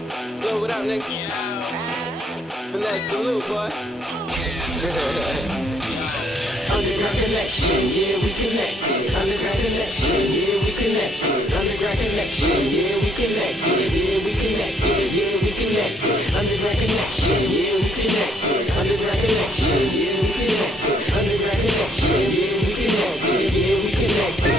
Lil, what up, nigga? And that salute, boy. Underground connection, yeah, we connected. Underground connection, yeah, we connected. Underground connection, yeah, we connected. Yeah, we connected, yeah, we connected. Underground connection, yeah, we connected. Underground connection, yeah, we connected. Underground connection, yeah, we connected. Yeah, we connected.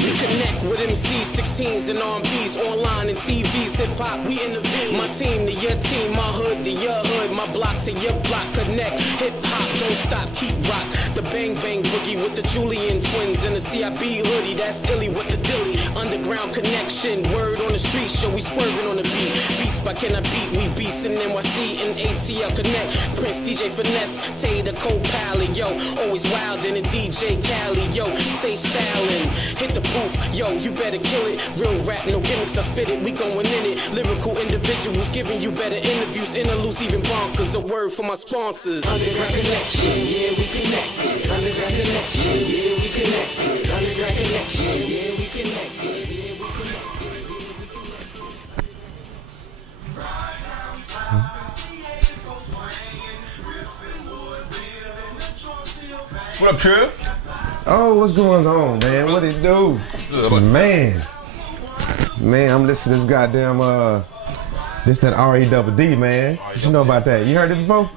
We connect with MCs, 16s and R&Bs, online and TVs, hip-hop, we intervene. My team to your team, my hood to your hood, my block to your block, connect. Hip-hop, don't stop, keep rock. The bang bang boogie with the Julian twins and the CIB hoodie, that's illy with the dilly. Underground connection, word on the street, show we swerving on the beat. Beast by Can I Beat, we beast in NYC and ATL Connect. Prince DJ Finesse, Tay the co-pilot, yo, always wild in the DJ Cali, yo, stay styling, hit the booth, yo, you better kill it. Real rap, no gimmicks, I spit it, we going in it. Lyrical individuals giving you better interviews, interludes, even bonkers. A word for my sponsors. Underground connection, yeah, we connected. Underground connection, yeah, we connected. Underground connection, yeah, we connected. Yeah, we connected. What up, Trill? Oh, what's going on, man? What it do? Man, I'm listening to this goddamn, this that R-E-double-D, man. What you know about that? You heard it before?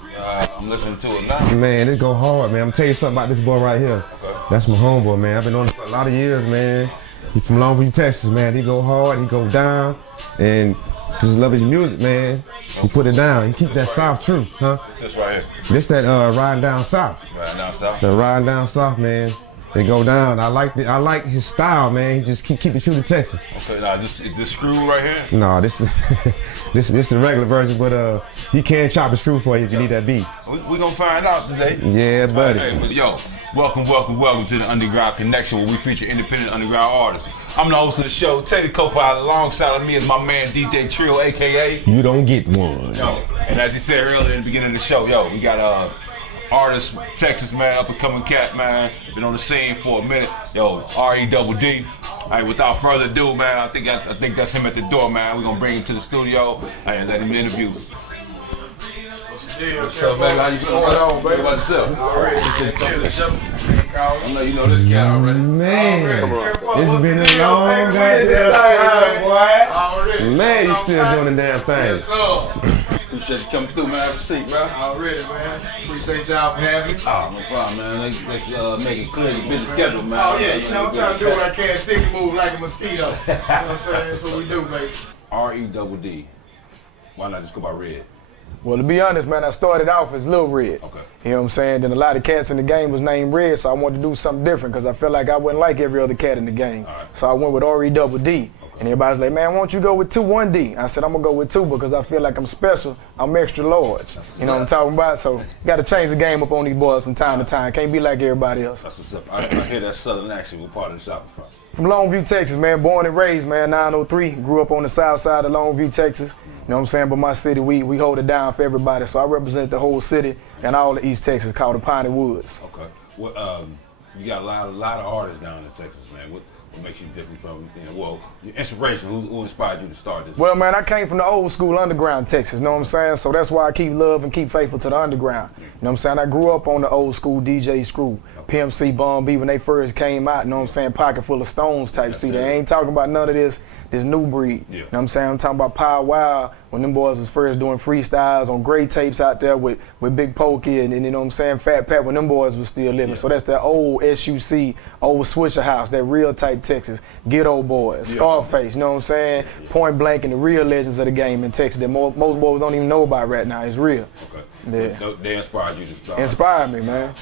I'm listening to it now. Man, this go hard, man. I'm gonna tell you something about this boy right here. Okay. That's my homeboy, man. I've been on it for a lot of years, man. He from Longview, Texas, man. He go hard, he go down, and just love his music, man. He put it down. He keep that South true, huh? This right here. This that riding down south. Riding down south. The riding down south, man. They go down. I like his style, man. He just keep it true to Texas. Okay, now is this screw right here? No, this this the regular version, but he can chop a screw for you if you need that beat. We gonna find out today. Yeah, buddy. Hey, but yo, welcome to the Underground Connection, where we feature independent underground artists. I'm the host of the show, Teddy co-pilot. Alongside of me is my man DJ Trill, aka You Don't Get One. Yo, and as he said earlier in the beginning of the show, yo, we got artist, Texas man, up and coming cat man, been on the scene for a minute. Yo, R-E-double-D. All right, without further ado, man, I think that's him at the door, man. We're gonna bring him to the studio and let him interview. What's up, man? How you feeling? What's on, baby? What about yourself? I know you know this cat already. Man, it's been a long goddamn time, boy. Man, you still doing the damn thing. Appreciate you coming through, man. Have a seat, bro. Already, man. Appreciate y'all for having me. Oh, no problem, man. Let's make it clear your busy schedule, man. Oh, yeah, you know, I'm trying to do what I can. Stick and move like a mosquito. You know what I'm saying? That's what we do, baby. R-E-double-D. Why not just go by Redd? Well, to be honest, man, I started off as Lil Redd. Okay. You know what I'm saying? Then a lot of cats in the game was named Redd, so I wanted to do something different because I felt like I wasn't like every other cat in the game. All right. So I went with R-E-double-D. And everybody's like, man, why don't you go with 1D? I said, I'm gonna go with 2 because I feel like I'm special. I'm extra large. You know what I'm talking about? So, got to change the game up on these boys from time to time. Can't be like everybody else. That's what's up. I hear that southern accent. What part of the South from? From Longview, Texas, man. Born and raised, man. 903. Grew up on the south side of Longview, Texas. You know what I'm saying? But my city, we hold it down for everybody. So I represent the whole city and all of East Texas, called the Piney Woods. Okay. What you got a lot of artists down in Texas, man. What makes you different from, well, your inspiration, who inspired you to start this? Well, man, I came from the old school underground Texas, you know what I'm saying? So that's why I keep love and keep faithful to the underground. You know what I'm saying? I grew up on the old school DJ Screw, PMC Bum B when they first came out, you know what I'm saying? Pocket full of stones type. See, they ain't talking about none of this new breed. Yeah. You know what I'm saying? I'm talking about Power Wow when them boys was first doing freestyles on great tapes out there with Big Pokey and you know what I'm saying, Fat Pat when them boys was still living. Yeah. So that's that old SUC, old Swisher House, that real type Texas, Ghetto Boys, Scarface, you know what I'm saying? Point Blank and the real legends of the game in Texas that most boys don't even know about right now. It's real. Okay. Yeah. They inspired you to start? Inspired me, man.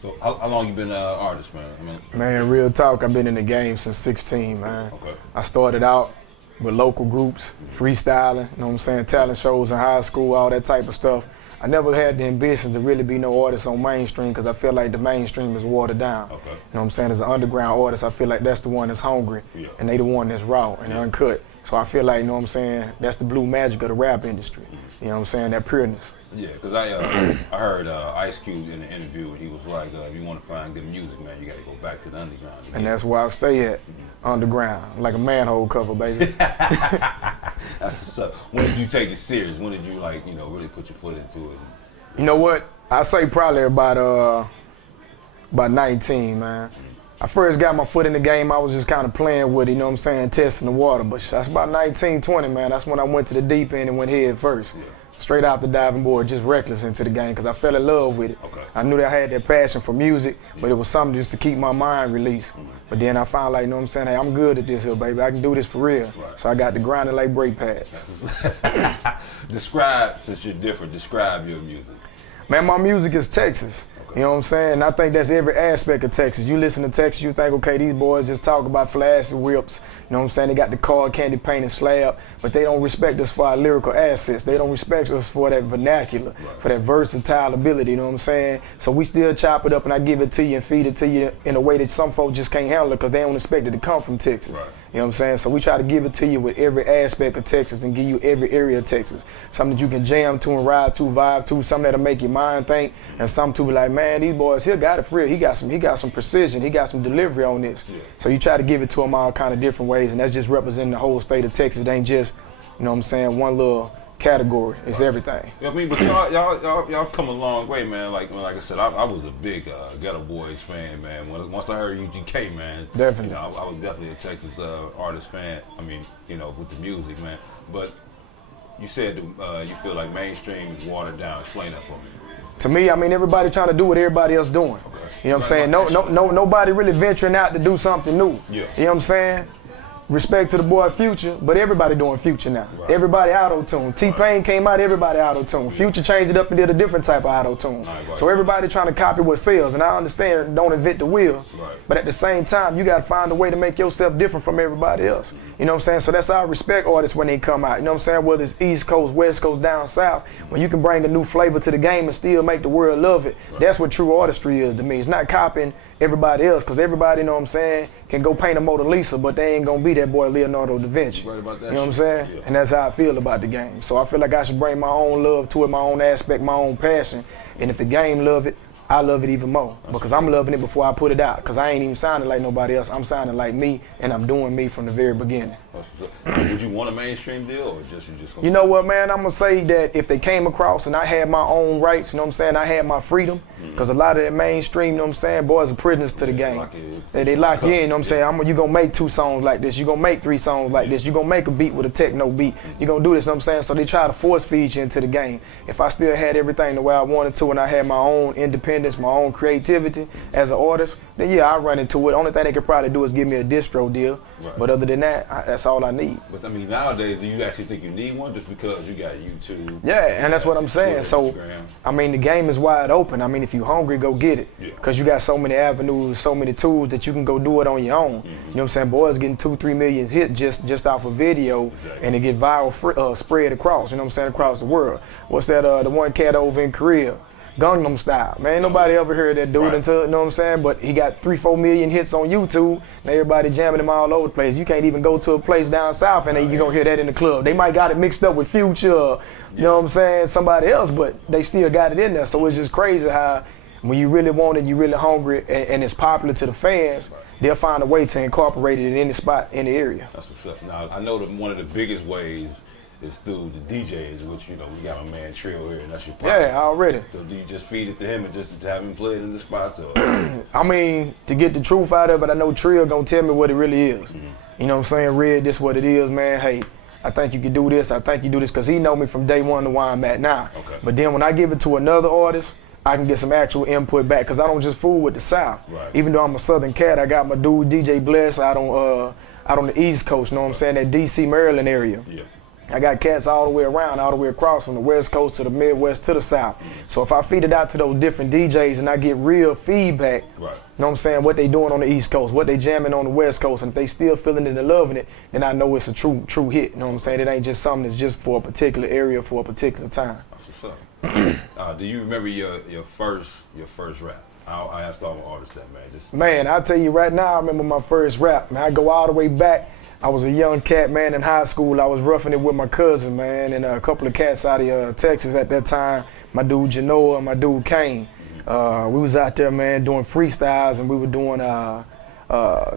So how long you been an artist, man? Man, real talk, I've been in the game since 16, man. Okay. I started out with local groups, freestyling, you know what I'm saying, talent shows in high school, all that type of stuff. I never had the ambition to really be no artist on mainstream because I feel like the mainstream is watered down. Okay. You know what I'm saying? As an underground artist, I feel like that's the one that's hungry and they the one that's raw and uncut. So I feel like, you know what I'm saying, that's the blue magic of the rap industry. You know what I'm saying, that pureness. Yeah, because I heard Ice Cube in the interview, and he was like, if you want to find good music, man, you got to go back to the underground. And that's where I stay at, underground, like a manhole cover, baby. That's what's up. When did you take it serious? When did you like, you know, really put your foot into it? You know what? I say probably about 19, man. I first got my foot in the game, I was just kind of playing with it, you know what I'm saying, testing the water. But that's about 19, 20, man. That's when I went to the deep end and went head first. Yeah. Straight out the diving board, just reckless into the game, because I fell in love with it. Okay. I knew that I had that passion for music, but it was something just to keep my mind released. But then I found like, you know what I'm saying, hey, I'm good at this here, baby. I can do this for real. Right. So I got to grind it like brake pads. Describe, since you're different, describe your music. Man, my music is Texas. You know what I'm saying? I think that's every aspect of Texas. You listen to Texas, you think, okay, these boys just talk about flashy whips. You know what I'm saying? They got the car, candy painted slab, but they don't respect us for our lyrical assets. They don't respect us for that vernacular, for that versatile ability, you know what I'm saying? So we still chop it up and I give it to you and feed it to you in a way that some folks just can't handle it because they don't expect it to come from Texas. Right. You know what I'm saying? So we try to give it to you with every aspect of Texas and give you every area of Texas. Something that you can jam to and ride to, vibe to, something that'll make your mind think, and some to be like, man, these boys here got it for real. He got some precision, he got some delivery on this. Yeah. So you try to give it to them all kind of different ways, and that's just representing the whole state of Texas. It ain't just, you know what I'm saying, one little category. It's everything. I mean, but y'all come a long way, man. Like I said, I was a big Ghetto Boys fan, man. Once I heard UGK, man, Definitely. You know, I was definitely a Texas artist fan. I mean, you know, with the music, man. But you said you feel like mainstream is watered down. Explain that for me. To me, I mean, everybody trying to do what everybody else doing. Okay. You know what I'm saying? Nobody really venturing out to do something new. Yeah. You know what I'm saying? Respect to the boy Future, but everybody doing Future now. Right. Everybody auto-tune. T-Pain came out, everybody auto-tune. Future changed it up and did a different type of auto-tune. Right. So everybody trying to copy what sells, and I understand, don't invent the wheel. Right. But at the same time, you gotta find a way to make yourself different from everybody else. You know what I'm saying? So that's how I respect artists when they come out. You know what I'm saying? Whether it's East Coast, West Coast, down South, when you can bring a new flavor to the game and still make the world love it, that's what true artistry is to me. It's not copying everybody else, because everybody, you know what I'm saying, can go paint a Mona Lisa, but they ain't gonna be that boy Leonardo da Vinci. Right about that. You know what I'm saying? Yeah. And that's how I feel about the game. So I feel like I should bring my own love to it, my own aspect, my own passion. And if the game love it, I love it even more, because I'm loving it before I put it out, because I ain't even sounding like nobody else. I'm sounding like me, and I'm doing me from the very beginning. Would you want a mainstream deal, or you just gonna You know what, man? I'm gonna say that if they came across and I had my own rights, you know what I'm saying, I had my freedom, because a lot of that mainstream, you know what I'm saying, boys are prisoners to the game. They lock you in, you know what I'm saying? You gonna make 2 songs like this, you gonna make 3 songs like this, you gonna make a beat with a techno beat, you gonna do this, you know what I'm saying? So they try to force feed you into the game. If I still had everything the way I wanted to and I had my own independence, my own creativity as an artist, then yeah, I run into it. Only thing they could probably do is give me a distro deal. Right. But other than that, that's all I need. But I mean, nowadays, do you actually think you need one just because you got YouTube? Yeah, and that's what I'm saying. Twitter, So, Instagram? I mean, the game is wide open. I mean, if you're hungry, go get it. Yeah. Because you got so many avenues, so many tools that you can go do it on your own. You know what I'm saying? Boys getting 2-3 million hits just off a video, Exactly. and it get viral, spread across, you know what I'm saying, across the world. What's that, the one cat over in Korea? Gangnam Style. Man, ain't nobody ever heard that dude Right. until, you know what I'm saying? But he got 3-4 million hits on YouTube, and everybody jamming him all over the place. You can't even go to a place down south and you gonna hear that in the club. They might got it mixed up with Future, you know what I'm saying, somebody else, but they still got it in there. So it's just crazy how when you really want it, you really hungry, and it's popular to the fans, they'll find a way to incorporate it in any spot in the area. That's what's up. Now, I know that one of the biggest ways is through the DJs, which, you know, we got my man Trill here, and that's your partner. Yeah, already. So do you just feed it to him and just to have him play it in the spots? Or? I mean, to get the truth out of it, I know Trill gonna tell me what it really is. You know what I'm saying? Red, this what it is, man. Hey, I think you can do this. I think you do this, because he know me from day one to where I'm at now. Okay. But then when I give it to another artist, I can get some actual input back, because I don't just fool with the South. Right. Even though I'm a Southern cat, I got my dude DJ Bless out on the East Coast, you know what I'm saying, that DC, Maryland area. Yeah. I got cats all the way around, all the way across, from the West Coast to the Midwest to the South. So if I feed it out to those different DJs and I get real feedback, Right. you know what I'm saying, what they doing on the East Coast, what they jamming on the West Coast, and if they still feeling it and loving it, then I know it's a true hit. You know what I'm saying? It ain't just something that's just for a particular area for a particular time. That's what's up. Do you remember your first rap? I asked all my artists that, man. Man, I'll tell you right now, I remember my first rap. Man, I go all the way back. I was a young cat, man, in high school. I was roughing it with my cousin, man, and a couple of cats out of Texas at that time. My dude Genoa and my dude Kane. We was out there, man, doing freestyles, and we were doing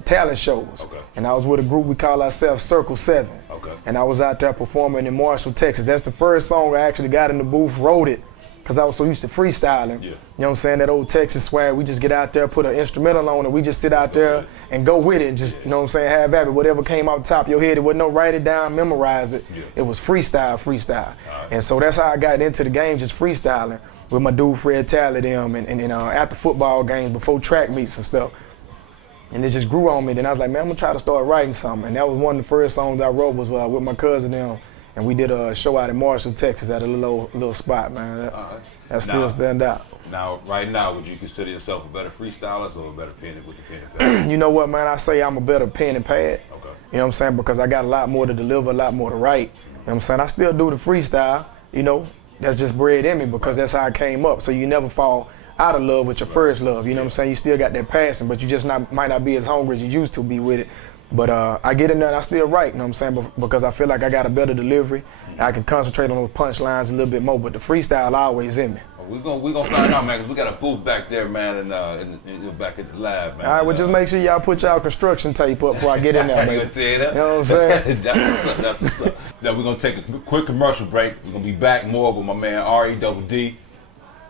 talent shows. Okay. And I was with a group we call ourselves Circle 7. Okay. And I was out there performing in Marshall, Texas. That's the first song I actually got in the booth, wrote it, because I was so used to freestyling. Yeah. You know what I'm saying? That old Texas swag, we just get out there, put an instrumental on, and we just sit out there and go with it and just, you know what I'm saying, have at it. Whatever came out the top of your head, it wasn't no write it down, memorize it. Yeah. It was freestyle. Right. And so that's how I got into the game, just freestyling with my dude Fred Talley them and after football games, before track meets and stuff. And it just grew on me. Then I was like, man, I'm gonna try to start writing something. And that was one of the first songs I wrote was with my cousin them. And we did a show out in Marshall, Texas at a little spot, man. That still stand out. Now, right now, would you consider yourself a better freestyler or a better pen with the pen and pad? You know what, man? I say I'm a better pen and pad. Okay. You know what I'm saying? Because I got a lot more to deliver, a lot more to write. You know what I'm saying? I still do the freestyle, you know. That's just bred in me because that's how I came up. So you never fall out of love with your first love. You know what I'm saying? You still got that passion, but you just might not be as hungry as you used to be with it. But I get in there and I still write, you know what I'm saying? Because I feel like I got a better delivery. I can concentrate on those punchlines a little bit more, but the freestyle always in me. We're gonna find out, man, because we got a booth back there, man, and back at the lab, man. All right, well, just make sure y'all put y'all construction tape up before I get in there, You baby. gonna tell you that? You know what I'm saying? That's what's up. Now we're gonna take a quick commercial break. We're gonna be back more with my man R-E-D-D.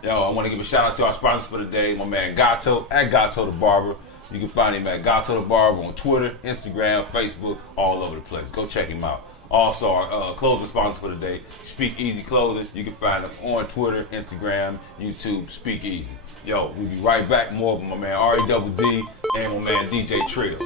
Yo, I want to give a shout out to our sponsors for the day, my man Gato at Gato the Barber. You can find him at Gato the Barber on Twitter, Instagram, Facebook, all over the place. Go check him out. Also, our clothing sponsor for the day, Speak Easy Clothing. You can find them on Twitter, Instagram, YouTube, Speak Easy. Yo, we'll be right back more with my man R-E-D-D and my man DJ Trill.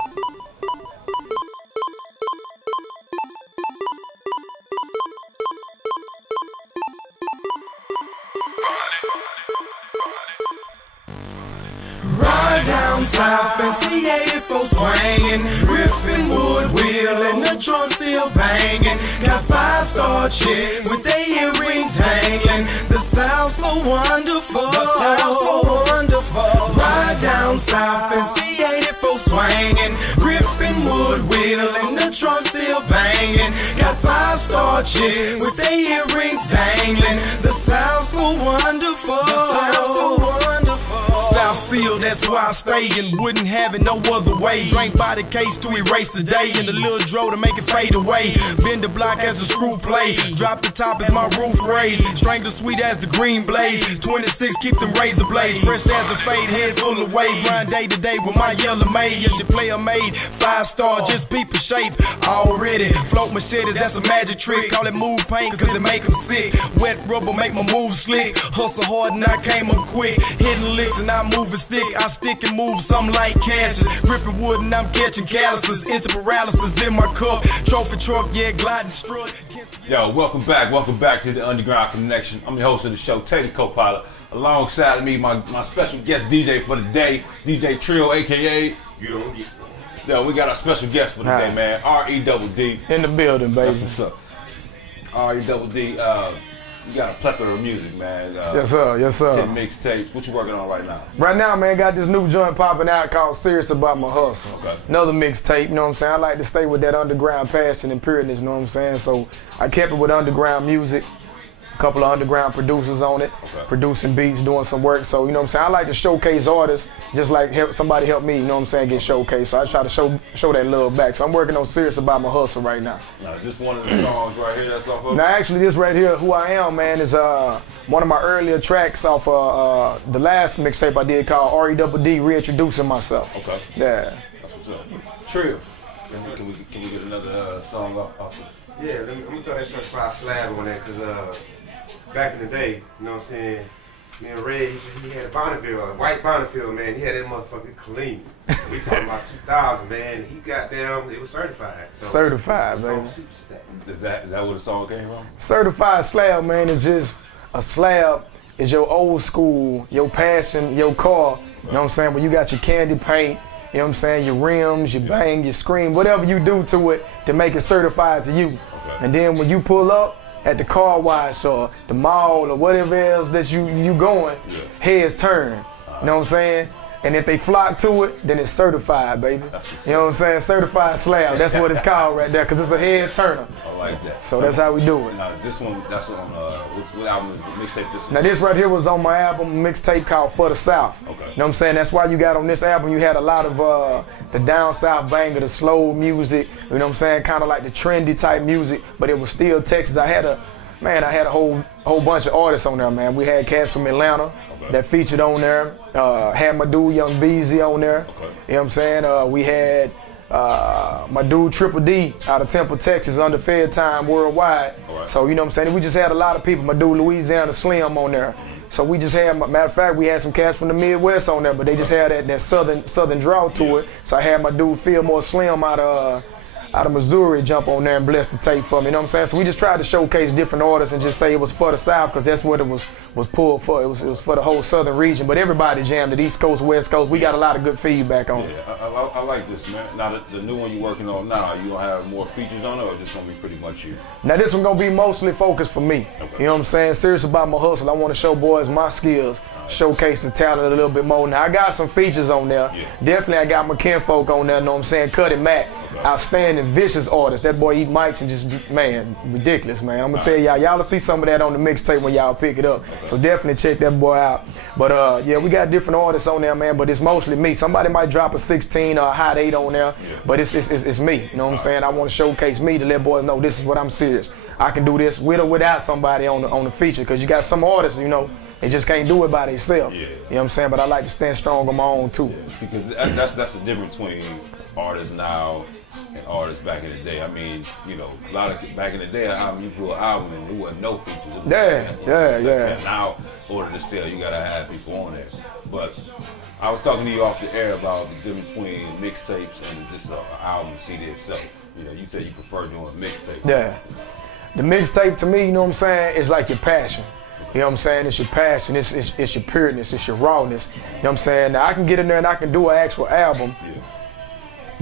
Ride down south and see 84 swinging, ripping wood wheel and the trunk still banging. Got 5-star chicks with their earrings dangling. The sound so wonderful, the sound so wonderful. Ride down south and see 84 swinging, ripping wood wheel and the trunk still banging. Got 5-star chicks with their earrings dangling. The sound so wonderful, the sound so wonderful. South Seal, that's why I stay and wouldn't have it no other way. Drank by the case to erase the day, and the little dro to make it fade away. Bend the block as the screw play, drop the top as my roof raised. Strangle sweet as the green blaze. 26 keep them razor blades, fresh as a fade, head full of weight. Grind day to day with my yellow maid. Yes, your player made 5-star, just peep a shape already. Float machetes, that's a magic trick. Call it move paint, cause it make them sick. Wet rubber make my moves slick. Hustle hard and I came up quick. Hitting licks and I move a stick. I stick and move something like cashes. Gripping wood and I'm catching calluses. Instant paralysis in my cup. Trophy truck, yeah, gliding strut. Yo, welcome back to the Underground Connection. I'm the host of the show, Taylor Co-Pilot. Alongside me, my special guest DJ for the day, DJ Trill, aka You Don't Get. Yo, we got our special guest for the day, man, R-E-D-D. In the building, baby. That's what's up. R-E-D-D, you got a plethora of music, man. Yes, sir. Yes, sir. 10 mixtapes. What you working on right now? Right now, man, got this new joint popping out called Serious About My Hustle. Okay. Another mixtape, you know what I'm saying? I like to stay with that underground passion and pureness, you know what I'm saying? So I kept it with underground music, a couple of underground producers on it, producing beats, doing some work. So, you know what I'm saying? I like to showcase artists, just like somebody help me, you know what I'm saying, get showcased. So I try to show that love back. So I'm working on Serious About My Hustle right now. Now, is this one of the songs right here that's off of? Now, actually, this right here, Who I Am, man, is one of my earlier tracks off the last mixtape I did called R-E-D-D, Reintroducing Myself. Okay. Yeah. That's what's up. Trill. Can we get another song off of? Yeah, let me throw that certified slab on that, because back in the day, you know what I'm saying, me and Ray, he had a Bonneville, a white Bonneville, man. He had that motherfucker clean. We talking about 2000, man. He got down, it was certified. So Certified, baby. Is that where the song came from? Certified slab, man, is just a slab, is your old school, your passion, your car. You know what I'm saying? When you got your candy paint, you know what I'm saying, your rims, your bang, your screen, whatever you do to it to make it certified to you. Okay. And then when you pull up at the car wash or the mall or whatever else that you going, heads turn. You know what I'm saying? And if they flock to it, then it's certified, baby. You know what I'm saying? Certified slab. That's what it's called right there, because it's a head turner. I like that. So that's how we do it. Now this one, that's on what album is the mixtape? This one? Now this right here was on my album mixtape called For the South. Okay. You know what I'm saying? That's why you got on this album, you had a lot of the down south banger, the slow music, you know what I'm saying? Kind of like the trendy type music, but it was still Texas. I had a whole bunch of artists on there, man. We had cats from Atlanta that featured on there. Had my dude Young Beezy on there. Okay. You know what I'm saying? We had my dude Triple D out of Temple, Texas, under Fed Time Worldwide. Right. So you know what I'm saying? We just had a lot of people. My dude Louisiana Slim on there. So we just had, matter of fact, we had some cats from the Midwest on there, but they just had that southern draw to it. So I had my dude Fillmore Slim out of Missouri jump on there and bless the tape for me, you know what I'm saying? So we just tried to showcase different artists and just say it was for the South, because that's what it was pulled for. It was for the whole southern region, but everybody jammed it, East Coast, West Coast. We got a lot of good feedback on it. Yeah, I like this, man. Now the new one you're working on now, you gonna have more features on it, or just gonna be pretty much you? Now this one gonna be mostly focused for me. Okay. You know what I'm saying? Serious about my hustle. I want to show boys my skills, showcase the talent a little bit more. Now I got some features on there. Yeah. Definitely I got my kinfolk on there, you know what I'm saying? Cut it Mac. Outstanding, vicious artist. That boy eat mics and just, man, ridiculous, man. I'm gonna tell y'all will see some of that on the mixtape when y'all pick it up. So definitely check that boy out. But yeah, we got different artists on there, man, but it's mostly me. Somebody might drop a 16 or a hot 8 on there, but it's me. You know what I'm saying? I want to showcase me to let boys know this is what I'm serious. I can do this with or without somebody on the feature, because you got some artists, you know, they just can't do it by themselves. Yeah. You know what I'm saying? But I like to stand strong on my own too. Because that's the difference between artists now and artists back in the day. I mean, you know, a lot of back in the day, you put an album and there wasn't no features. Yeah. And now, in order to sell, you gotta have people on there. But I was talking to you off the air about the difference between mixtapes and just an album CD itself. You know, you said you prefer doing a mixtape. Yeah. The mixtape to me, you know what I'm saying, is like your passion. You know what I'm saying? It's your passion, it's your pureness, it's your rawness. You know what I'm saying? Now I can get in there and I can do an actual album. Yeah.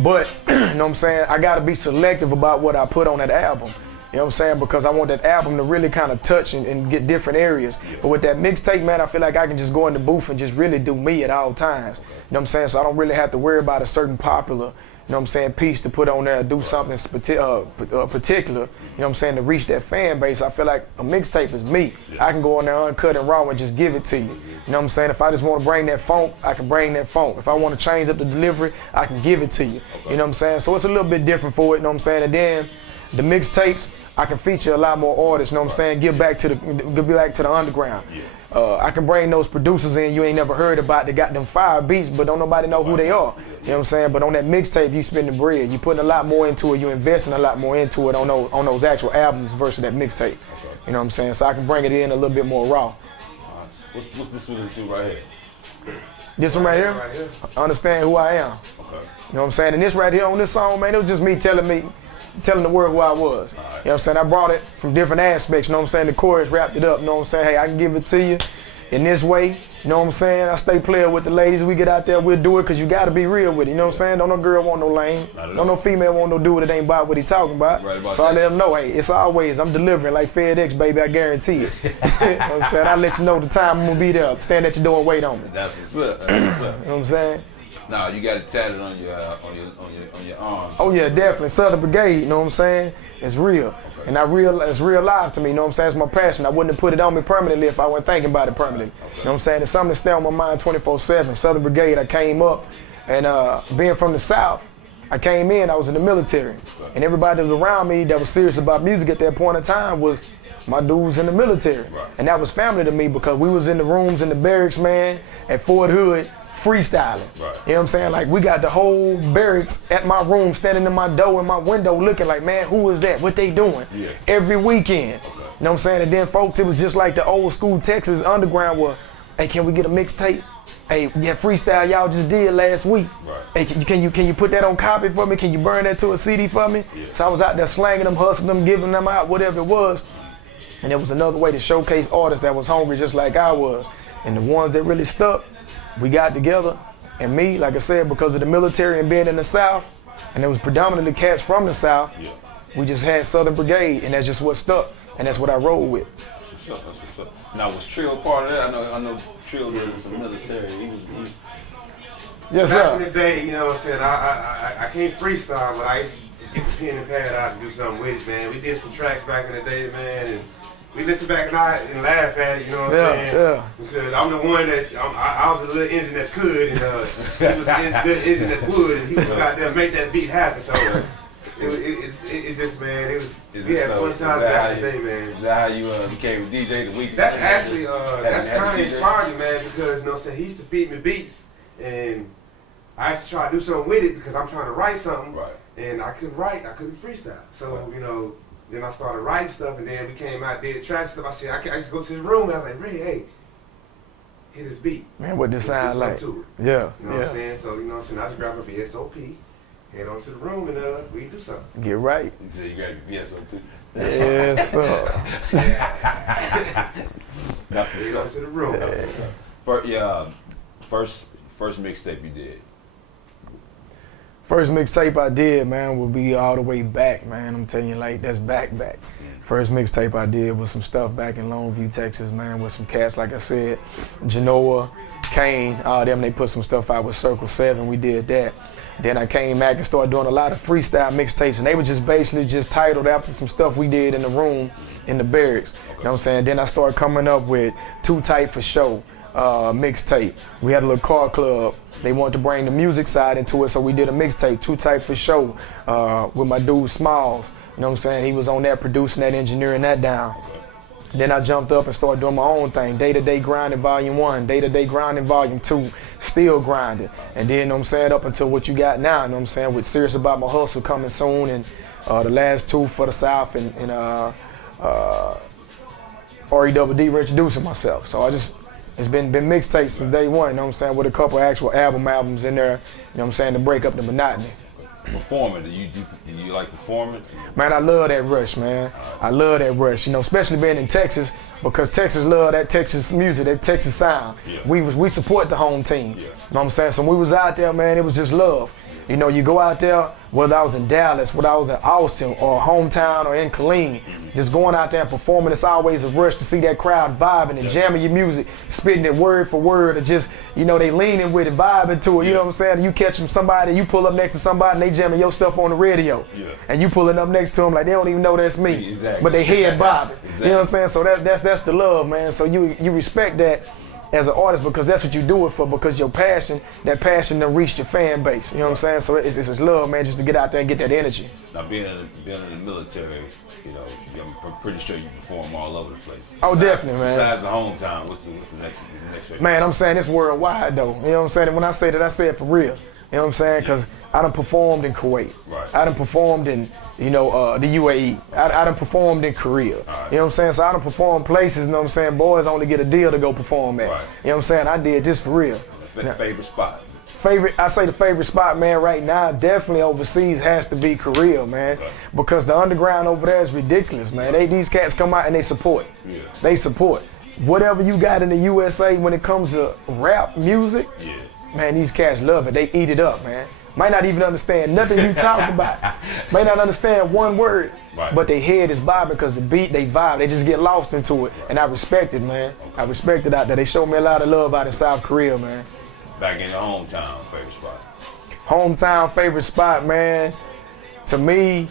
But, you know what I'm saying, I gotta be selective about what I put on that album. You know what I'm saying? Because I want that album to really kind of touch and get different areas. But with that mixtape, man, I feel like I can just go in the booth and just really do me at all times. You know what I'm saying? So I don't really have to worry about a certain popular, you know what I'm saying, piece to put on there, do something particular, you know what I'm saying, to reach that fan base. I feel like a mixtape is me. I can go on there uncut and raw and just give it to you. You know what I'm saying? If I just want to bring that funk, I can bring that funk. If I want to change up the delivery, I can give it to you. You know what I'm saying? So it's a little bit different for it, you know what I'm saying? And then the mixtapes, I can feature a lot more artists, you know what I'm saying? Give back to the underground. I can bring those producers in you ain't never heard about. They got them fire beats, but don't nobody know who they are. You know what I'm saying? But on that mixtape, you spend the bread. You putting a lot more into it. You investing a lot more into it on those actual albums versus that mixtape. You know what I'm saying? So I can bring it in a little bit more raw. What's this one do right here? This one right here? Understand who I am. Okay. You know what I'm saying? And this right here on this song, man, it was just me telling the world who I was. You know what I'm saying? I brought it from different aspects, you know what I'm saying? The chorus wrapped it up, you know what I'm saying? Hey, I can give it to you in this way, you know what I'm saying? I stay playing with the ladies. We get out there, we'll do it, because you got to be real with it, you know what I'm saying? Don't no girl want no lame. Don't no female want no dude that ain't about what he talking about. So I let them know, hey, it's always, I'm delivering like FedEx, baby, I guarantee it. You know what I'm saying? I let you know the time I'm going to be there. Stand at your door and wait on me. That's what's up. That's what's up. You know what I'm saying? Now you got it tatted on your arm. Oh yeah, definitely. Southern Brigade, you know what I'm saying? It's real. And it's real live to me, you know what I'm saying? It's my passion. I wouldn't have put it on me permanently if I wasn't thinking about it permanently. You know what I'm saying? It's something that stay on my mind 24/7. Southern Brigade, I came up, and being from the South, I came in, I was in the military. And everybody that was around me that was serious about music at that point in time was my dudes in the military. And that was family to me, because we was in the rooms in the barracks, man, at Fort Hood, freestyling. You know what I'm saying? Like, we got the whole barracks at my room, standing in my door and my window looking like, man, who is that? What they doing? Every weekend. You know what I'm saying? And then, folks, it was just like the old school Texas underground where, hey, can we get a mixtape? Hey, yeah, freestyle y'all just did last week. Hey, can you put that on copy for me? Can you burn that to a CD for me? So I was out there slanging them, hustling them, giving them out, whatever it was. And it was another way to showcase artists that was hungry just like I was. And the ones that really stuck, we got together, and me, like I said, because of the military and being in the South, and it was predominantly cats from the South, we just had Southern Brigade, and that's just what stuck, and that's what I rolled with. That's what's up. Now, was Trill part of that? I know Trill was in the military. Yes, Back sir. in the day, you know what I'm saying, I can't freestyle, but I used to get the pen and pad out and do something with it, man. We did some tracks back in the day, man, and we listened back and laugh at it, you know what I'm saying? Yeah. So I'm the one that, I was a little engine that could, and he was a good engine that would, and he was out there make that beat happen, so it just, man, we had fun times back in the day, man. Is that how you became a DJ the week? That's actually, that's kind of inspired me, man, because, you know what I'm saying, he used to feed me beats, and I used to try to do something with it because I'm trying to write something, Right. and I couldn't write, I couldn't freestyle. So, you know, then I started writing stuff, and then we came out, did track stuff. I said, I used to go to his room, and I was like, Ray, hey, hit this beat. Man, what this Let's do sound like? something to it. Yeah, You know what I'm yeah. saying? So, you know what I'm saying, I just grabbed up the SOP, head on to the room, and we do something. Get right. You said you got your VSO2. Yes, sir. That's Head on what's to the room. up. First mixtape you did. First mixtape I did, man, would be all the way back, man. I'm telling you, like, that's back. First mixtape I did was some stuff back in Longview, Texas, man, with some cats, like I said, Genoa, Kane, all them, they put some stuff out with Circle 7, we did that. Then I came back and started doing a lot of freestyle mixtapes, and they were just basically just titled after some stuff we did in the room in the barracks. You know what I'm saying? Then I started coming up with Too Tight for Show mixtape. We had a little car club. They wanted to bring the music side into it, so we did a mixtape, Too Tight for Show, with my dude Smalls. You know what I'm saying? He was on that, producing that, engineering that down. Then I jumped up and started doing my own thing. Day to Day Grinding Volume 1, Day to Day Grinding Volume 2, still grinding. And then, you know what I'm saying, up until what you got now, you know what I'm saying, with Serious About My Hustle coming soon, and the last two for the South, and REDD reintroducing myself. So it's been mixtapes from day one, you know what I'm saying, with a couple actual albums in there, you know what I'm saying, to break up the monotony. Performing, do you like performing? Man, I love that rush, man. I love that rush, you know, especially being in Texas, because Texas love that Texas music, that Texas sound. Yeah. We support the home team. Yeah. You know what I'm saying? So when we was out there, man, it was just love. You know, you go out there, whether I was in Dallas, whether I was in Austin, or hometown, or in Killeen, just going out there and performing, it's always a rush to see that crowd vibing and jamming your music, spitting it word for word, or just, you know, they leaning with it, vibing to it, you know what I'm saying? You catch somebody, you pull up next to somebody, and they jamming your stuff on the radio. Yeah. And you pulling up next to them like they don't even know that's me. Exactly. But they head bobbing. Exactly. You know what I'm saying? So that's the love, man. So you respect that as an artist, because that's what you do it for, because your passion, that passion done reached your fan base. You know what I'm saying? So it's love, man, just to get out there and get that energy. Now being in the military, you know, I'm pretty sure you perform all over the place. Oh, definitely, man. Besides the hometown, what's the next show? Man, I'm saying it's worldwide, though. You know what I'm saying? And when I say that, I say it for real. You know what I'm saying? Because I done performed in Kuwait. Right. I done performed in, you know, the UAE. I done performed in Korea. Right. You know what I'm saying? So I done performed places, you know what I'm saying? Boys only get a deal to go perform at. Right. You know what I'm saying? I did this for real. Favorite spot? I say the favorite spot, man, right now, definitely overseas has to be Korea, man. Right. Because the underground over there is ridiculous, man. These cats come out and they support. Yeah. They support. Whatever you got in the USA when it comes to rap music, Yeah. man, these cats love it. They eat it up, man. Might not even understand nothing you talk about. Might not understand one word, Right. but their head is vibing because the beat, they vibe. They just get lost into it. And I respect it, man. I respect it out there. They show me a lot of love out in South Korea, man. Back in the hometown, favorite spot? Hometown favorite spot, man. To me,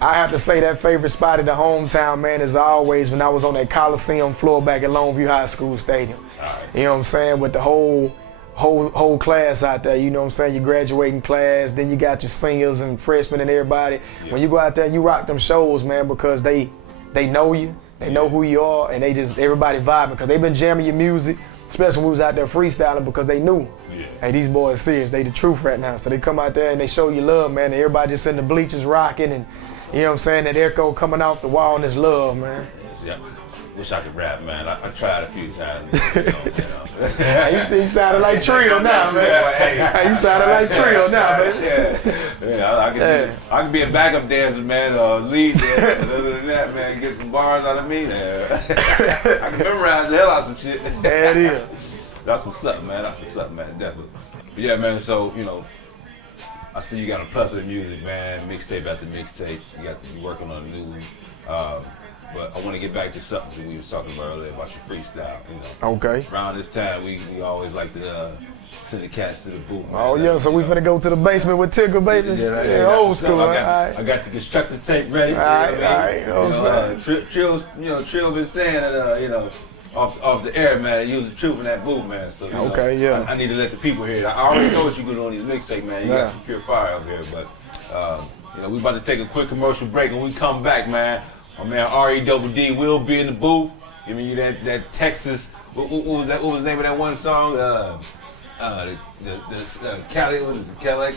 I have to say that favorite spot in the hometown, man, is always when I was on that Coliseum floor back at Longview High School Stadium. All right. You know what I'm saying? With the whole class out there, you know what I'm saying? Your graduating class, then you got your seniors and freshmen and everybody. Yeah. When you go out there, you rock them shows, man, because they know you, they know who you are, and everybody vibing because they been jamming your music, especially when we was out there freestyling, because they knew, hey, these boys serious, they the truth right now. So they come out there and they show you love, man, and everybody just in the bleachers rocking, and you know what I'm saying, that echo coming off the wall, and it's love, man. Yeah. Wish I could rap, man. I tried a few times. Hey, you sounded like Trio now, man. Hey, you sounded like Trio now, man. I can be a backup dancer, man, or lead dancer. Other than that, man, get some bars out of me. I can memorize the hell out of some shit. There it is. That's what's up, man. That's what's up, man. Definitely. But yeah, man. So you know, I see you got a plethora of music, man. Mixtape after mixtape. You working on a new. But I want to get back to something we was talking about earlier about your freestyle. You know, Okay. around this time, we always like to send the cats to the booth. Man. Oh yeah, so we finna go to the basement with Tigger, baby. Yeah, old school. I got the constructor tape ready. All right. Trill been saying that off the air, man. You was the truth in that booth, man. So I need to let the people hear it. I already know what you doing on these mixtapes, man. You got some pure fire up here, but we about to take a quick commercial break. When we come back, man, my man R.E.D.D. will be in the booth. Giving you that Texas. What was that? What was the name of that one song? The Cali. What is it? Cadillac.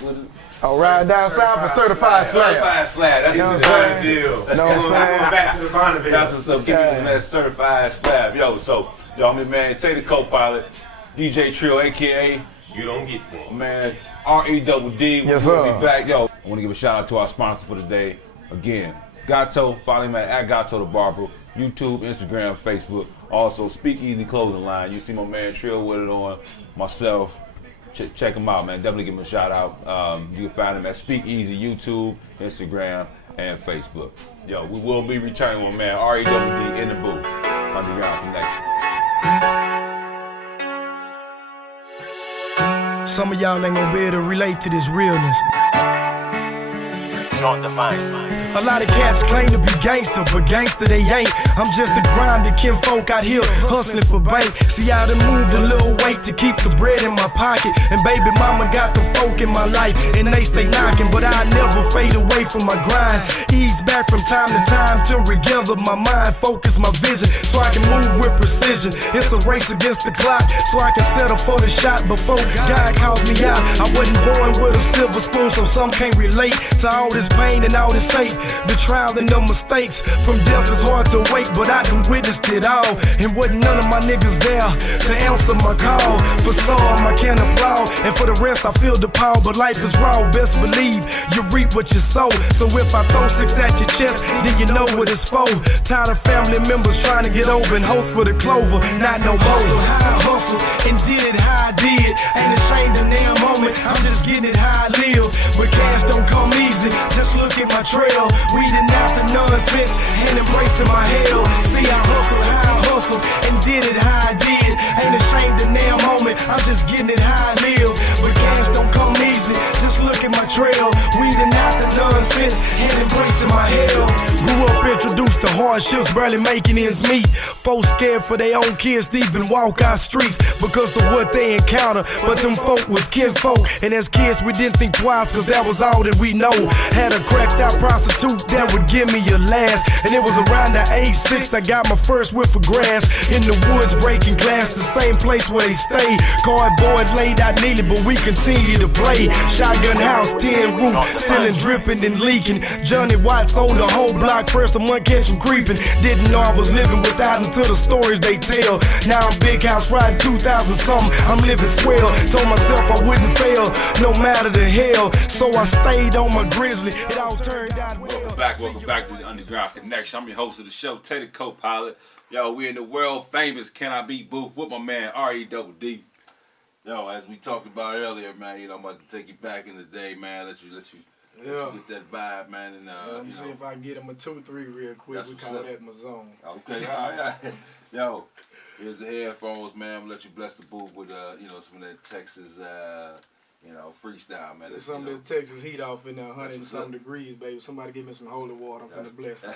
Oh, Ride Down South for Certified Slab. Certified Slab. That's what I'm deal. Know what I'm saying? Going back to the Bonneville. That's what's up. Give me that Certified Slab. Yo, I'm your man, Tay the co-pilot, DJ Trill, aka You Don't Get That. Man, R.E.D.D. Yes, We'll sir. be back. Yo, I want to give a shout out to our sponsor for the day. Again, Gato, follow him at Gato the Barber, YouTube, Instagram, Facebook. Also, Speakeasy Clothing Line. You see my man Trill with it on, myself. Check him out, man. Definitely give him a shout out. You can find him at Speakeasy, YouTube, Instagram, and Facebook. Yo, we will be returning with man R.E.D.D. in the booth. Underground Connection. Some of y'all ain't gonna be able to relate to this realness. A lot of cats claim to be gangster, but gangster they ain't. I'm just a grinder, kinfolk out here hustling for bank. See, I done moved a little weight to keep the bread in my pocket. And baby mama got the folk in my life, and they stay knocking. But I never fade away from my grind. Ease back from time to time to regather my mind, focus my vision, so I can move with precision. It's a race against the clock, so I can settle for the shot before God calls me out. I wasn't born with a silver spoon, so some can't relate to all this pain and all this hate. The trial and the mistakes from death is hard to wait, but I done witnessed it all, and wasn't none of my niggas there to answer my call. For some I can't applaud, and for the rest I feel the power, but life is raw, best believe you reap what you sow. So if I throw 6 at your chest, then you know what it's for. Tired of family members trying to get over and host for the clover, not no more. So how I hustle and did it how I did, ain't ashamed of damn moment, I'm just getting it how I live. But cash don't come easy, just look at my trail. Weeding out the nonsense and embracing my hell. See, I hustle how I hustle and did it how I did, ain't ashamed of damn moment, I'm just getting it how I live. But cash don't come easy, just look at my trail. Weeding out the nonsense and embracing my hell. Grew up introduced to hardships, barely making ends meet. Folks scared for their own kids to even walk our streets because of what they encounter. But them folk was kinfolk, and as kids we didn't think twice, cause that was all that we know. Had a cracked out prostitute that would give me a last, and it was around the age 6 I got my first whiff of grass. In the woods breaking glass, the same place where they stayed. Cardboard laid out neatly, but we continue to play. Shotgun house, tin roof, ceiling dripping and leaking. Johnny Watts on the whole block, first a month catch him creeping. Didn't know I was living without until the stories they tell. Now I'm big house riding 2,000 something, I'm living swell. Told myself I wouldn't fail, no matter the hell. So I stayed on my grizzly, it all turned out well. Welcome back to the Underground Connection. I'm your host of the show, Tay the co-pilot. Yo, we in the world famous Can I Beat booth with my man R.E.D.D. Yo, as we talked about earlier, man, I'm about to take you back in the day, man. Let you get that vibe, man. And Let me see if I can get him a 2-3 real quick. That's We what's call up. that my zone. Okay, all right. Yo, here's the headphones, man. I'm gonna let you bless the booth with some of that Texas freestyle, man. There's some of this Texas heat off in there, 100 and some degrees, baby. Somebody give me some holy water. I'm finna bless it.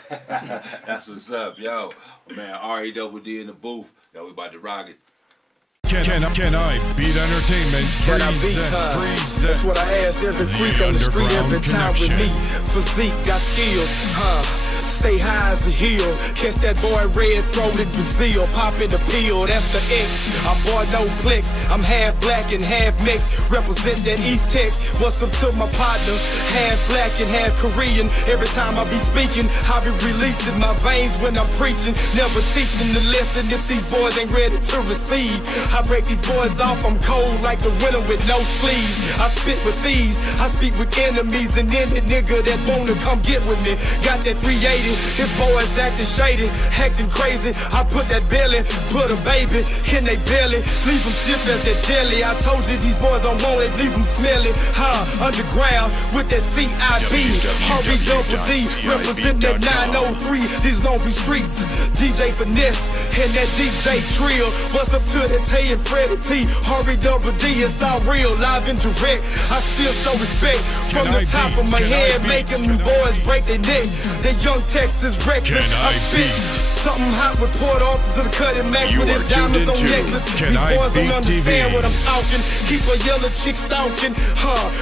That's what's up, yo. My man R.E.D.D. in the booth. Yo, we about to rock it. Can I beat entertainment? Can I beat That's what I ask every freak on the street every time with me. Physique, got skills, Stay high as a hill. Catch that boy red throated Brazil. Popping the pill, that's the X. I'm boy no flex. I'm half black and half mixed. Represent that East Tex. What's up to my partner? Half black and half Korean. Every time I be speaking, I be releasing my veins when I'm preaching. Never teaching the lesson if these boys ain't ready to receive. I break these boys off, I'm cold like the winter with no sleeves. I spit with thieves, I speak with enemies, and any nigga that wanna come get with me. Got that 380 His boys acting shady, acting crazy. I put that belly, put a baby in they belly, leave them stiff as that jelly. I told you these boys don't want it, leave them smelly. Underground with that CIB, Harvey Double D, represent that 903. These Longview streets, DJ Finesse and that DJ Trill. What's up to that Tay and Freddie T, Harvey Double D? It's all real, live and direct. I still show respect from the top of my head, making them boys break their neck. That young Texas reckless, I spit something hot with Port Arthur to the cutting max with his diamonds on necklace. These boys don't understand what I'm talking. Keep a yellow chick stalking,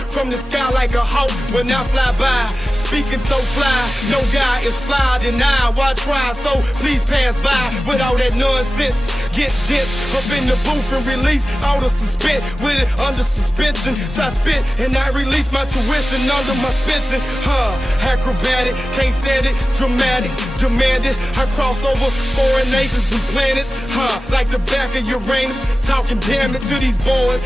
from the sky like a hawk when I fly by. Speaking so fly, no guy is flyer than I. Why try? So please pass by with all that nonsense. Get dense up in the booth and release all the suspense with it under suspension. So I spit and I release my tuition under my suspension. Acrobatic, can't stand it, dramatic, demanded. I cross over foreign nations and planets, like the back of Uranus. Talking damn it to these boys,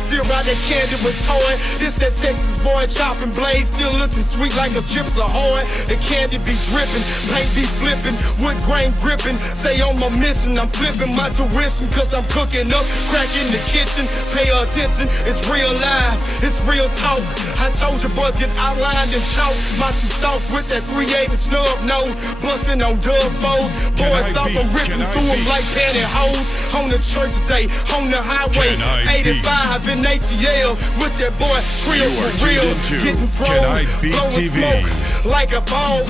still ride that candy with toy. This that Texas boy chopping blades, still looking sweet like a chips ahoy. The candy be dripping, paint be flipping, wood grain gripping. Say on my mission, I'm flipping my tuition, cause I'm cooking up, crack in the kitchen. Pay attention, it's real life, it's real talk. I told you boys get outlined and chalk. Marching stalk with that 380 snub nose, busting on dub foes. Boys off, I'm ripping through them like pantyhose. On the church day, on the highway, 85 in ATL with that boy Trill for real. Getting thrown, blowing smoke like a phone.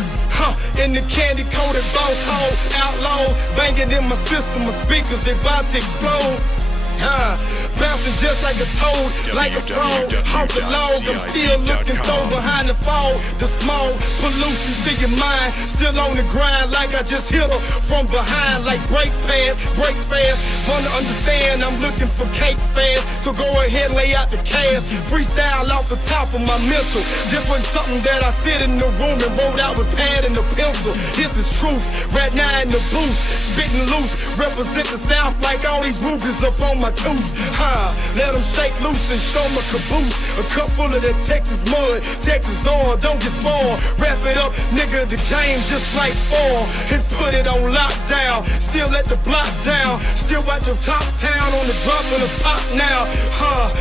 In the candy coated boss hole, outlaw, banging in my system, my speakers, they bout to explode. Bouncing just like a toad, like a frog, off the log. I'm still looking though behind the fog. The small pollution to your mind, still on the grind like I just hit her from behind. Like break fast. Wanna understand, I'm looking for cake fast. So go ahead, lay out the cash. Freestyle off the top of my mental. This wasn't something that I sit in the room and wrote out with pad and a pencil. This is truth, right now in the booth, spitting loose. Represent the South like all these rubies up on my tooth. Let them shake loose and show my caboose. A cup full of that Texas mud, Texas on, don't get spoiled. Wrap it up, nigga, the game just like fall. And put it on lockdown, still let the block down. Still at the top town on the drop and the pop now.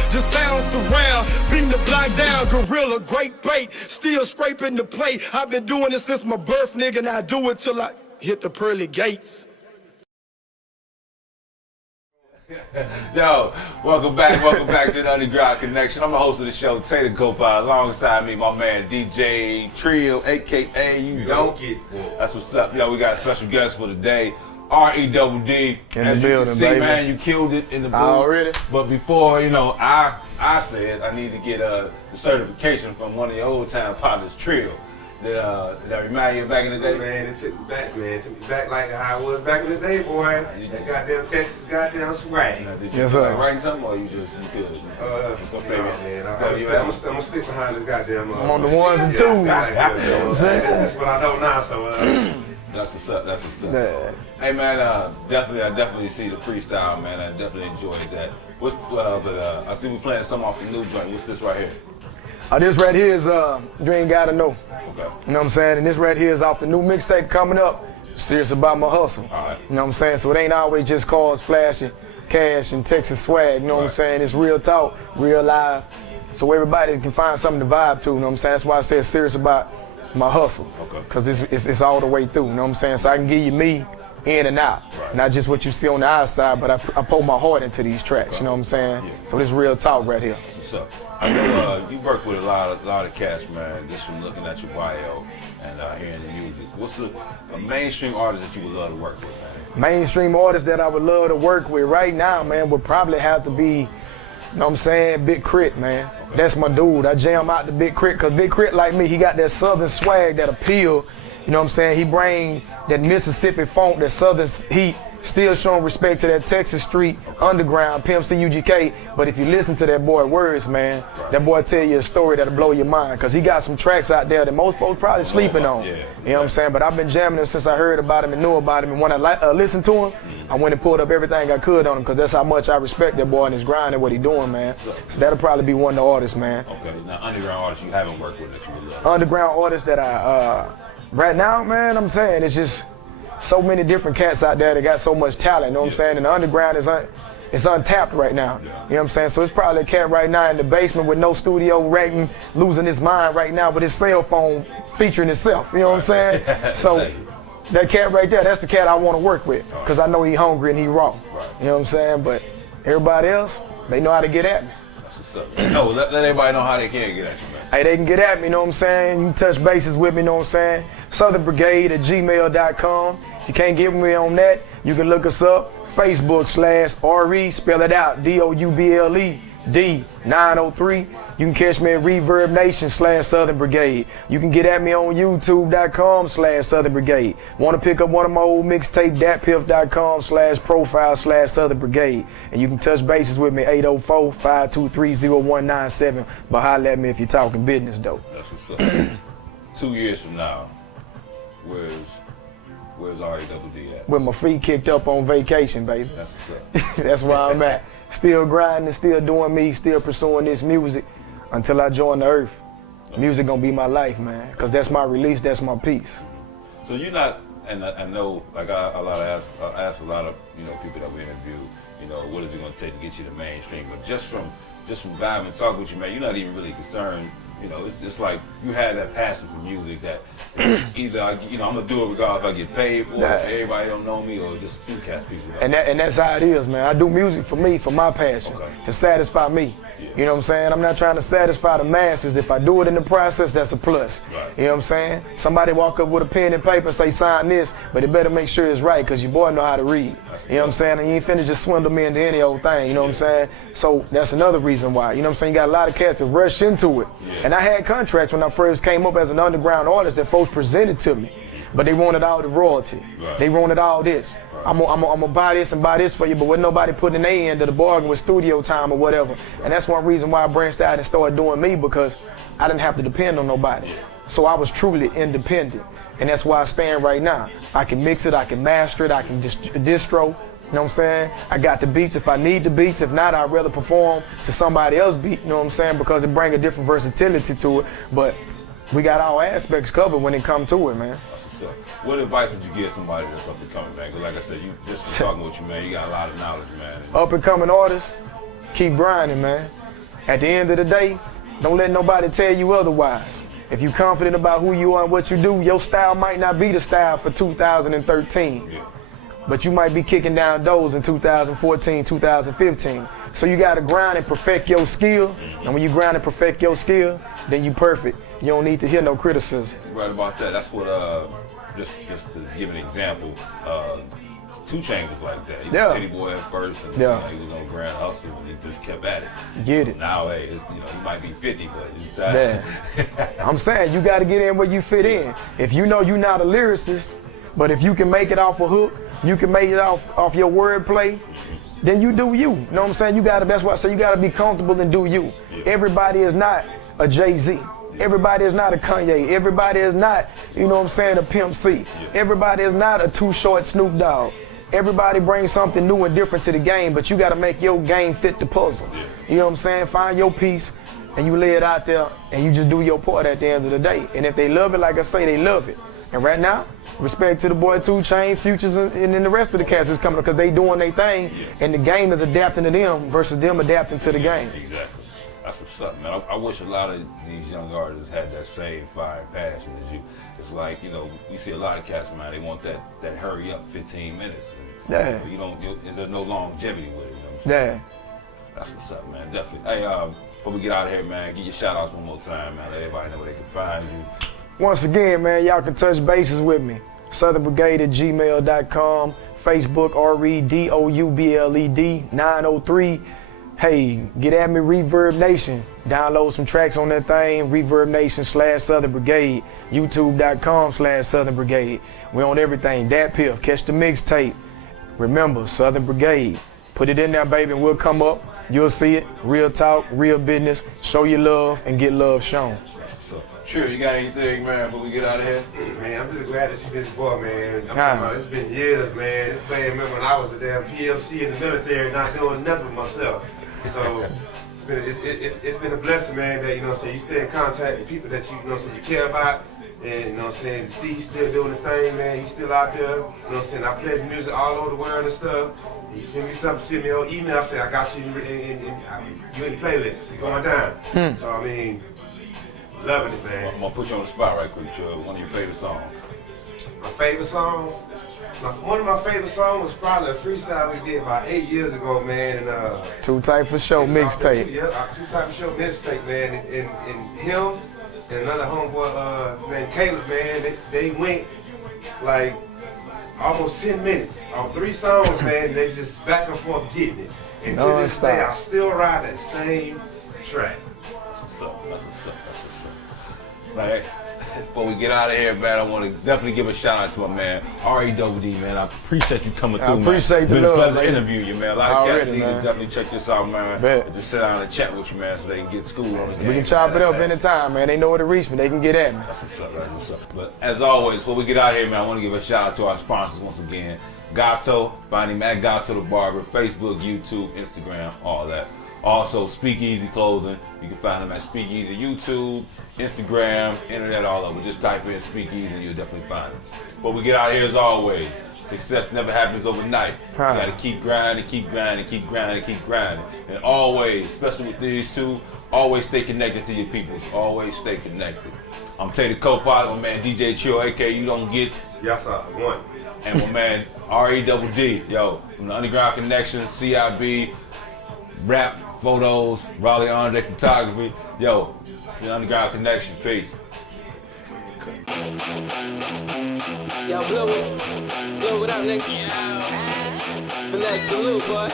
The sound surround, beam the block down. Gorilla, great bait, still scraping the plate. I've been doing this since my birth, nigga, and I do it till I hit the pearly gates. Yo, welcome back to the Underground Connection. I'm the host of the show, Tay the Co-Pilot. Alongside me, my man DJ Trill, aka You Don't Get Full. That's what's up. Yo, we got a special guest for today, R-E-double-D. In the building, see, baby. Man, you killed it in the booth. Already? But before, I said I need to get a certification from one of your old time partners, Trill. Did that remind you of back in the day? Man, it took me back, man. It took me back like how it was back in the day, boy. That goddamn Texas, goddamn swag. Did you Yes, sir. writing something or you good? Man, I'm gonna stick behind this goddamn. I'm on the ones and twos. That's what I know now. So That's what's up. That's what's up. Yeah. Hey man, I definitely see the freestyle, man. I definitely enjoyed that. I see we playing some off the new joint. What's this right here? This right here is You Ain't Gotta Know. Okay. You know what I'm saying? And this right here is off the new mixtape coming up. Serious about my hustle. All right. You know what I'm saying? So it ain't always just cars, flashing, cash, and Texas swag. You know what I'm saying? It's real talk, real life. So everybody can find something to vibe to. You know what I'm saying? That's why I said serious about my hustle. Okay. Because it's all the way through. You know what I'm saying? So I can give you me in and out. Right. Not just what you see on the outside, but I pour my heart into these tracks. You know what I'm saying? Yeah. So this real talk right here. What's up? I know you work with a lot of cats, man. Just from looking at your bio and hearing the music. What's a mainstream artist that you would love to work with, man? Mainstream artist that I would love to work with right now, man, would probably have to be, you know what I'm saying, Big Crit, man. Okay. That's my dude. I jam out to Big Crit, because Big Crit, like me, he got that southern swag, that appeal. You know what I'm saying? He bring that Mississippi funk, that southern heat, still showing respect to that Texas street underground, Pimp C UGK. But if you listen to that boy words, man, that boy tell you a story that'll blow your mind, because he got some tracks out there that most folks probably sleeping on. Yeah. You know what I'm saying? But I've been jamming him since I heard about him and knew about him. And when I listened to him, I went and pulled up everything I could on him, because that's how much I respect that boy and his grind and what he doing, man. So that'll probably be one of the artists, man. Okay. Now, underground artists you haven't worked with that you would love. Underground artists that Right now, man, I'm saying it's just so many different cats out there that got so much talent, you know what I'm saying? And the underground is it's untapped right now. You know what I'm saying? So it's probably a cat right now in the basement with no studio rating, losing his mind right now with his cell phone featuring himself. You know what I'm saying? So that cat right there, that's the cat I want to work with because I know he hungry and he raw. You know what I'm saying? But everybody else, they know how to get at me. That's what's up. No, let everybody know how they can get at you, man. Hey, they can get at me, you know what I'm saying? You can touch bases with me, you know what I'm saying? southernbrigade@gmail.com. If you can't get me on that, you can look us up. Facebook/RE, spell it out, DOUBLE D903. You can catch me at Reverb Nation /Southern Brigade. You can get at me on YouTube.com/Southern Brigade. Want to pick up one of my old mixtape, datpiff.com/profile/Southern Brigade. And you can touch bases with me, 804-523-0197. But holler at me if you're talking business, though. That's what's up. 2 years from now, where's REDD at? With my feet kicked up on vacation, baby. That's what's up. That's where I'm at. Still grinding, still doing me, still pursuing this music until I join the earth. Music gonna be my life, man, because that's my release, that's my peace. So you're not, and I know, like I ask a lot of people that we interview, what is it gonna take to get you to mainstream? But just from vibing and talking with you, man, you're not even really concerned. It's like you had that passion for music that either I'm gonna do it regardless if I get paid for it, so everybody don't know me, or just to catch people. And that's how it is, man. I do music for me, for my passion, to satisfy me. You know what I'm saying? I'm not trying to satisfy the masses. If I do it in the process, that's a plus. You know what I'm saying? Somebody walk up with a pen and paper and say, sign this, but it better make sure it's right, because your boy know how to read. You know what I'm saying? And you ain't finna just swindle me into any old thing, you know what I'm saying? So that's another reason why. You know what I'm saying? You got a lot of cats that rush into it. And I had contracts when I first came up as an underground artist that folks presented to me, but they wanted all the royalty. They wanted all this. I'm gonna buy this and buy this for you, but with nobody putting their end to the bargain with studio time or whatever. And that's one reason why I branched out and started doing me, because I didn't have to depend on nobody. So I was truly independent. And that's why I stand right now. I can mix it, I can master it, I can distro. You know what I'm saying? I got the beats if I need the beats. If not, I'd rather perform to somebody else's beat, you know what I'm saying? Because it brings a different versatility to it. But we got all aspects covered when it comes to it, man. So, what advice would you give somebody that's up and coming, man? Because like I said, just from talking with you, man, you got a lot of knowledge, man. Up and coming artists, keep grinding, man. At the end of the day, don't let nobody tell you otherwise. If you're confident about who you are and what you do, your style might not be the style for 2013. But you might be kicking down doors in 2014, 2015. So you gotta grind and perfect your skill. And when you grind and perfect your skill, then you perfect. You don't need to hear no criticism. Right about that. That's what, just to give an example, 2 Chainz was like that. He was a city boy at first, and he was on grand hustle, and he just kept at it. Get it. Now, hey, he might be 50, but he's I'm saying you gotta get in where you fit in. If you know you're not a lyricist, but if you can make it off a hook, you can make it off your wordplay, then you do you. You know what I'm saying? That's why I say you gotta be comfortable and do you. Everybody is not a Jay-Z. Everybody is not a Kanye. Everybody is not, you know what I'm saying, a Pimp C. Everybody is not a Too Short Snoop Dogg. Everybody brings something new and different to the game, but you gotta make your game fit the puzzle. You know what I'm saying? Find your piece and you lay it out there and you just do your part at the end of the day. And if they love it, like I say, they love it. And right now, respect to the boy 2 Chainz, Futures, and then the rest of the cats is coming because they doing their thing, and the game is adapting to them versus them adapting to the game. Exactly. That's what's up, man. I wish a lot of these young artists had that same fire and passion as you. It's like, you see a lot of cats, man, they want that hurry up 15 minutes. And, there's no longevity with it, you know what I'm saying? That's what's up, man, definitely. Hey, before we get out of here, man, give your shout outs one more time, man. Let everybody know where they can find you. Once again, man, y'all can touch bases with me. southernbrigade@gmail.com, Facebook, REDOUBLED 903. Hey, get at me, Reverb Nation. Download some tracks on that thing, Reverb Nation /Southern Brigade, YouTube.com/Southern Brigade. We on everything. datpiff, catch the mixtape. Remember, Southern Brigade. Put it in there, baby, and we'll come up. You'll see it. Real talk, real business. Show your love and get love shown. Sure, you got anything, man, before we get out of here? Man, I'm just glad to see this boy, man. I'm talking about, it's been years, man. This same man when I was a damn PMC in the military, not doing nothing with myself. So it's been a blessing, man, that, you stay in contact with people that you care about, And you know what I'm saying, C's still doing his thing, man. He's still out there. You know what I'm saying? I play his music all over the world and stuff. He sent me something, sent me an email, I said, I got you in the playlist. You're going down. So I mean, loving it, man. I'm gonna put you on the spot right quick, Chubb. One of your favorite songs. My favorite songs? One of my favorite songs was probably a freestyle we did about 8 years ago, man. And, Too Tight for Show mixtape. Yeah, Too Tight for Show mixtape, man. And him and another homeboy named Caleb, man, they went like almost 10 minutes on 3 songs, man. They just back and forth getting it. And to this day, I still ride that same track. That's what's up. That's what's up. That's what's up. Like, before we get out of here, man, I want to definitely give a shout out to my man, R.E.D., man. I appreciate you coming through, man. I appreciate the It's love, been a pleasure man. interviewing you, man. A lot of cats need to definitely check this out, man. Bet. And just sit down and chat with you, man, so they can get schooled on this game. We can chop it up anytime, man. They know where to reach me. They can get at me. That's what's up, that's what's up. But as always, before we get out of here, man, I want to give a shout out to our sponsors once again. Gato, find him at Gato the Barber, Facebook, YouTube, Instagram, all that. Also, Speakeasy Clothing. You can find them at Speakeasy YouTube, Instagram, internet, all over. Just type in Speakeasy and you'll definitely find them. But we get out here as always. Success never happens overnight. You gotta keep grinding, keep grinding, keep grinding, keep grinding. And always, especially with these two, always stay connected to your people. Always stay connected. I'm Tay the co-pilot, my man DJ Chill, aka You Don't Get. Yes, sir. One. And my man R.E.D., yo, from the Underground Connection, CIB, rap, photos, Raleigh Andre photography. Yo, the Underground Connection. Peace. Yo, blow it up, nigga. And that salute, boy.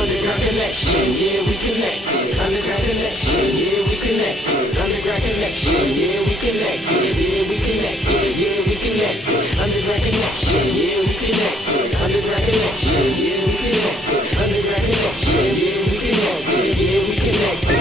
Underground connection, yeah, we connected. Underground connection, yeah, we connected. Underground connection, yeah, we connected. Yeah, we connected, yeah, we connected. Underground connection, yeah, we connected. Underground connection, yeah, we connected. Underground connection, yeah, we connected. Yeah, we connected.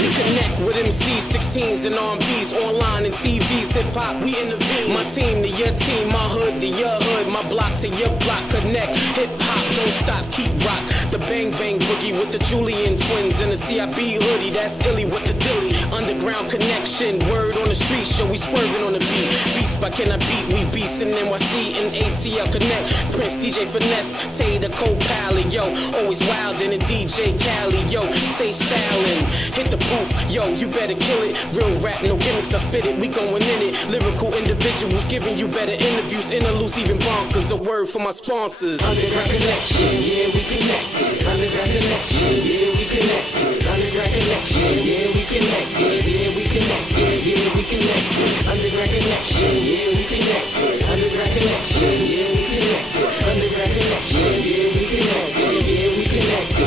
We connect with MCs, 16s and R&Bs, online and TVs, hip-hop, we intervene. My team to your team, my hood to your hood, my block to your block, connect. Hip-hop, don't stop, keep rock. The Bang Bang Boogie with the Julian twins and the CIB hoodie, that's illy with the dilly. Underground connection, word on the street, show we swerving on the beat. Beast by Can I Beat, we beast in NYC and ATL Connect. Prince DJ Finesse, Tay the co-pilot, yo, always wild in a DJ Cali, yo, stay styling. Hit the booth, yo, you better kill it. Real rap, no gimmicks, I spit it, we going in it. Lyrical individuals giving you better interviews, interludes, even bonkers. A word for my sponsors. Underground connection, yeah, we connected. Underground connection, yeah, we connected. Underground connection, yeah, we connected. Yeah, we connected, yeah, we connected. Underground connection, yeah, we connected. Underground connection, yeah, we connected. Underground connection, yeah, we connected. Yeah, we connected.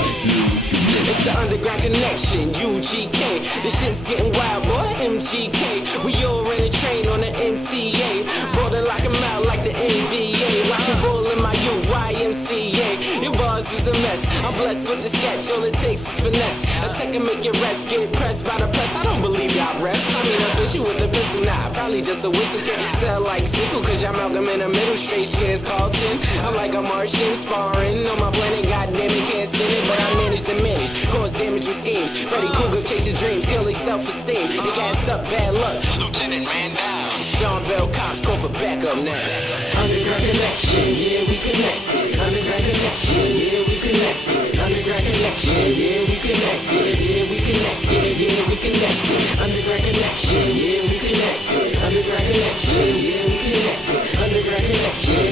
It's the Underground Connection, UGK. This shit's getting wild, boy, MGK. We all in a train on the NCA. Ballin' like I'm out like the NBA. Watching bull in my YMCA. Your bars is a mess. I'm blessed with the sketch, all it takes is finesse. I take and make your rest, get pressed by the press. I don't believe y'all rest. I mean, I bitch you with the pistol, nah, probably just a whistle. Can't sound like sickle, cause y'all Malcolm in the middle. Straight scares Carlton. I'm like a Martian sparring on my planet. Goddamn it, can't stand it, but I manage to manage. Cause damage with schemes. Freddy Cougar chasing dreams, killing self-esteem. They gassed up, bad luck. Lieutenant man down. Sean Bell cops call for backup now. Underground connection, yeah, we connected. Underground connection, yeah, we connected. Underground connection, yeah, we connected. Yeah, we connected. Yeah, we connected. Underground connection, yeah, we connected. Underground connection, yeah, we connected. Underground connection.